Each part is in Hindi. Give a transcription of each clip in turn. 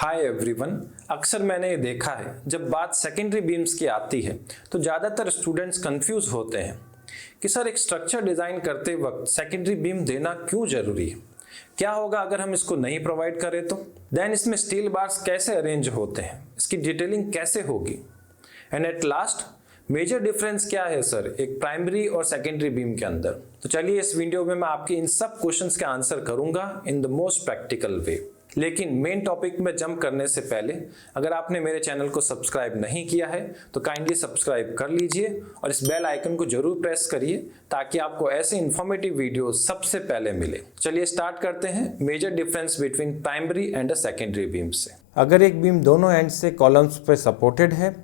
Hi everyone. अक्सर मैंने ये देखा है जब बात सेकेंडरी बीम्स की आती है तो ज़्यादातर स्टूडेंट्स कंफ्यूज होते हैं कि सर एक स्ट्रक्चर डिज़ाइन करते वक्त सेकेंडरी बीम देना क्यों ज़रूरी है। क्या होगा अगर हम इसको नहीं प्रोवाइड करें तो देन इसमें स्टील बार्स कैसे अरेंज होते हैं, इसकी डिटेलिंग कैसे होगी, and at last major difference क्या है सर एक प्राइमरी और सेकेंडरी बीम के अंदर। तो चलिए इस वीडियो में मैं आपके इन सब क्वेश्चंस के आंसर करूंगा in the most practical way. लेकिन मेन टॉपिक में जंप करने से पहले अगर आपने मेरे चैनल को सब्सक्राइब नहीं किया है तो काइंडली सब्सक्राइब कर लीजिए और इस बेल आइकन को जरूर प्रेस करिए ताकि आपको ऐसे इंफॉर्मेटिव वीडियो सबसे पहले मिले। चलिए स्टार्ट करते हैं major difference between primary and secondary beam से। अगर एक बीम दोनों एंड से कॉलम्स पे सपोर्टेड है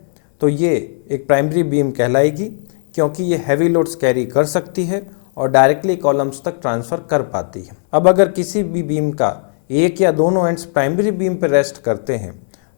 तो ये एक प्राइमरी बीम कहलाएगी क्योंकि ये हैवी लोड्स कैरी कर सकती है और डायरेक्टली कॉलम्स तक ट्रांसफर कर पाती है। अब अगर किसी भी बीम का एक या दोनों एंड्स प्राइमरी बीम पर रेस्ट करते हैं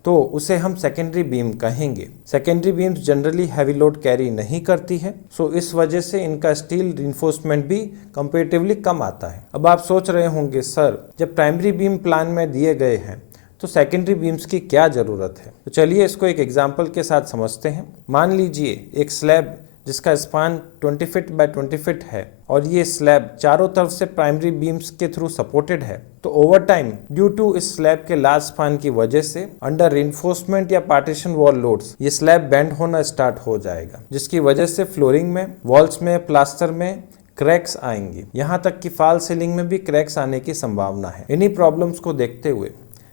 तो उसे हम सेकेंडरी बीम कहेंगे। Secondary beams generally heavy load carry नहीं करती है, सो इस वजह से इनका स्टील रिइंफोर्समेंट भी कंपैरेटिवली कम आता है। अब आप सोच रहे होंगे सर जब प्राइमरी बीम प्लान में दिए गए हैं तो सेकेंडरी बीम्स की क्या ज़रूरत है। तो चलिए इसको एक एग्जाम्पल के साथ समझते हैं। मान लीजिए एक स्लैब जिसका स्पान 20 फीट बाय 20 फीट है और ये स्लैब चारों तरफ से प्राइमरी बीम्स के थ्रू सपोर्टेड है, तो ओवर टाइम ड्यू टू इस स्लैब के लार्ज स्पान की वजह से अंडर रिइंफोर्समेंट या पार्टीशन वॉल लोड्स ये स्लैब बेंड होना स्टार्ट हो जाएगा, जिसकी वजह से फ्लोरिंग में, वॉल्स में, प्लास्टर में क्रैक्स आएंगी। यहाँ तक कि फॉल सीलिंग में भी क्रैक्स आने की संभावना है। इन्हीं प्रॉब्लम्स को देखते हुए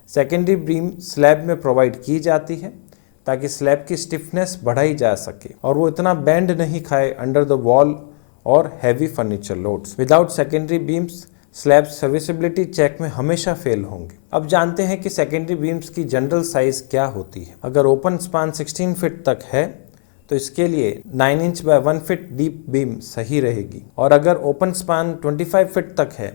सेकेंडरी बीम स्लैब में प्रोवाइड की जाती है ताकि स्लैब की स्टिफनेस बढ़ाई जा सके और वो इतना बेंड नहीं खाए अंडर द वॉल और heavy furniture loads. Without secondary beams slab serviceability check में हमेशा फेल होंगे। अब जानते हैं कि सेकेंडरी बीम्स की जनरल साइज क्या होती है। अगर ओपन स्पान 16 फीट तक है तो इसके लिए 9 inch by 1 feet deep beam सही रहेगी, और अगर ओपन स्पान 25 फीट तक है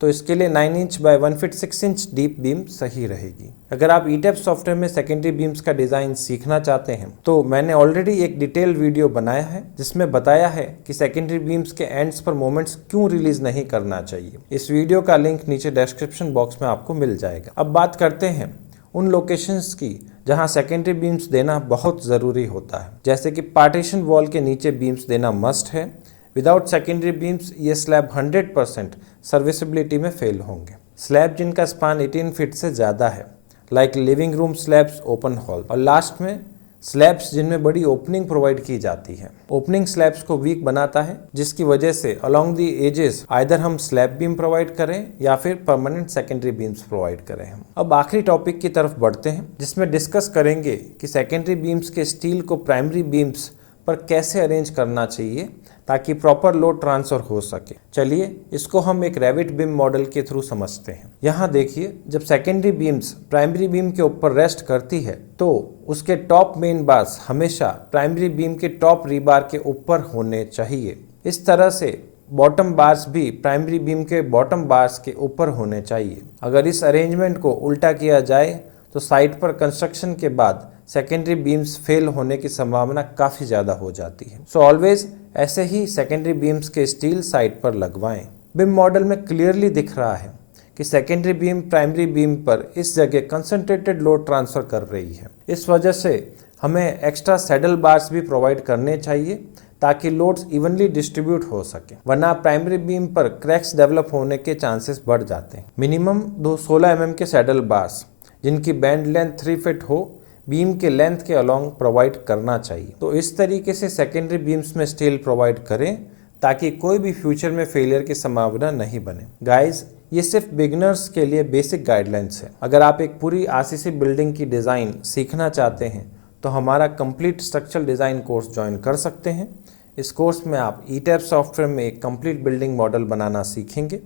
तो इसके लिए 9 inch by 1 feet 6 inch deep beam सही रहेगी। अगर आप ईटेप सॉफ्टवेयर में सेकेंडरी बीम्स का डिज़ाइन सीखना चाहते हैं तो मैंने ऑलरेडी एक डिटेल वीडियो बनाया है जिसमें बताया है कि सेकेंडरी बीम्स के एंड्स पर मोमेंट्स क्यों रिलीज नहीं करना चाहिए। इस वीडियो का लिंक नीचे डिस्क्रिप्शन बॉक्स में आपको मिल जाएगा। अब बात करते हैं उन लोकेशंस की जहां सेकेंडरी बीम्स देना बहुत ज़रूरी होता है, जैसे कि पार्टीशन वॉल के नीचे बीम्स देना मस्ट है। विदाउट सेकेंडरी बीम्स ये स्लैब 100% सर्विसिबिलिटी में फेल होंगे। स्लैब जिनका स्पान 18 फीट से ज़्यादा है, like living room slabs, open hall, और लास्ट में स्लैब्स जिनमें बड़ी ओपनिंग प्रोवाइड की जाती है। ओपनिंग स्लैब्स को वीक बनाता है, जिसकी वजह से अलोंग दी एजेस आइदर हम स्लैब बीम प्रोवाइड करें या फिर परमानेंट सेकेंडरी बीम्स प्रोवाइड करें हम। अब आखिरी टॉपिक की तरफ बढ़ते हैं जिसमें डिस्कस करेंगे कि सेकेंडरी बीम्स के स्टील को प्राइमरी बीम्स पर कैसे अरेंज करना चाहिए ताकि प्रॉपर लोड ट्रांसफर हो सके। चलिए इसको हम एक रेविट बीम मॉडल के थ्रू समझते हैं। यहाँ देखिए, जब सेकेंडरी बीम्स प्राइमरी बीम के ऊपर रेस्ट करती है तो उसके टॉप मेन बार्स हमेशा प्राइमरी बीम के टॉप रीबार के ऊपर होने चाहिए। इस तरह से बॉटम बार्स भी प्राइमरी बीम के बॉटम बार्स के ऊपर होने चाहिए। अगर इस अरेंजमेंट को उल्टा किया जाए तो साइट पर कंस्ट्रक्शन के बाद सेकेंडरी बीम्स फेल होने की संभावना काफ़ी ज़्यादा हो जाती है। सो ऑलवेज ऐसे ही सेकेंडरी बीम्स के स्टील साइट पर लगवाएं। बीम मॉडल में क्लियरली दिख रहा है कि सेकेंडरी बीम प्राइमरी बीम पर इस जगह कंसंट्रेटेड लोड ट्रांसफर कर रही है। इस वजह से हमें एक्स्ट्रा सैडल बार्स भी प्रोवाइड करने चाहिए ताकि लोड्स इवनली डिस्ट्रीब्यूट हो सके, वरना प्राइमरी बीम पर क्रैक्स डेवलप होने के चांसेस बढ़ जाते हैं। मिनिमम 16 mm के सैडल बार्स जिनकी बैंड लेंथ 3 फीट हो बीम के लेंथ के अलोंग प्रोवाइड करना चाहिए। तो इस तरीके से सेकेंडरी बीम्स में स्टील प्रोवाइड करें ताकि कोई भी फ्यूचर में फेलियर की संभावना नहीं बने। गाइस, ये सिर्फ बिगिनर्स के लिए बेसिक गाइडलाइंस है। अगर आप एक पूरी आरसीसी बिल्डिंग की डिज़ाइन सीखना चाहते हैं तो हमारा complete structural design course join कर सकते हैं। इस कोर्स में आप ईटेप सॉफ्टवेयर में एक कंप्लीट बिल्डिंग मॉडल बनाना सीखेंगे,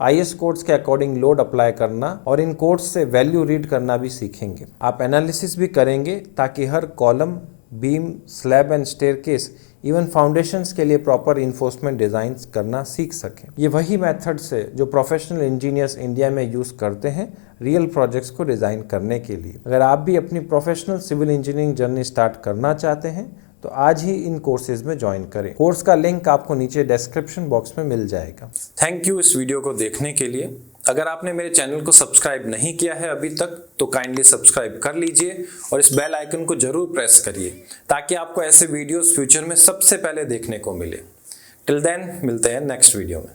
IS कोड्स के अकॉर्डिंग लोड अप्लाई करना और इन कोड्स से वैल्यू रीड करना भी सीखेंगे। आप एनालिसिस भी करेंगे ताकि हर column, beam, slab and staircase, even foundations के लिए प्रॉपर इन्फोर्समेंट डिज़ाइन करना सीख सकें। ये वही मेथड्स है जो प्रोफेशनल इंजीनियर्स इंडिया में यूज़ करते हैं रियल प्रोजेक्ट्स को डिज़ाइन करने के लिए। अगर आप भी अपनी professional civil engineering journey start करना चाहते हैं तो आज ही इन कोर्सेज में ज्वाइन करें। कोर्स का लिंक आपको नीचे डिस्क्रिप्शन बॉक्स में मिल जाएगा। थैंक यू इस वीडियो को देखने के लिए। अगर आपने मेरे चैनल को सब्सक्राइब नहीं किया है अभी तक तो काइंडली सब्सक्राइब कर लीजिए और इस बेल आइकन को जरूर प्रेस करिए ताकि आपको ऐसे वीडियोस फ्यूचर में सबसे पहले देखने को मिले। टिल देन मिलते हैं नेक्स्ट वीडियो में।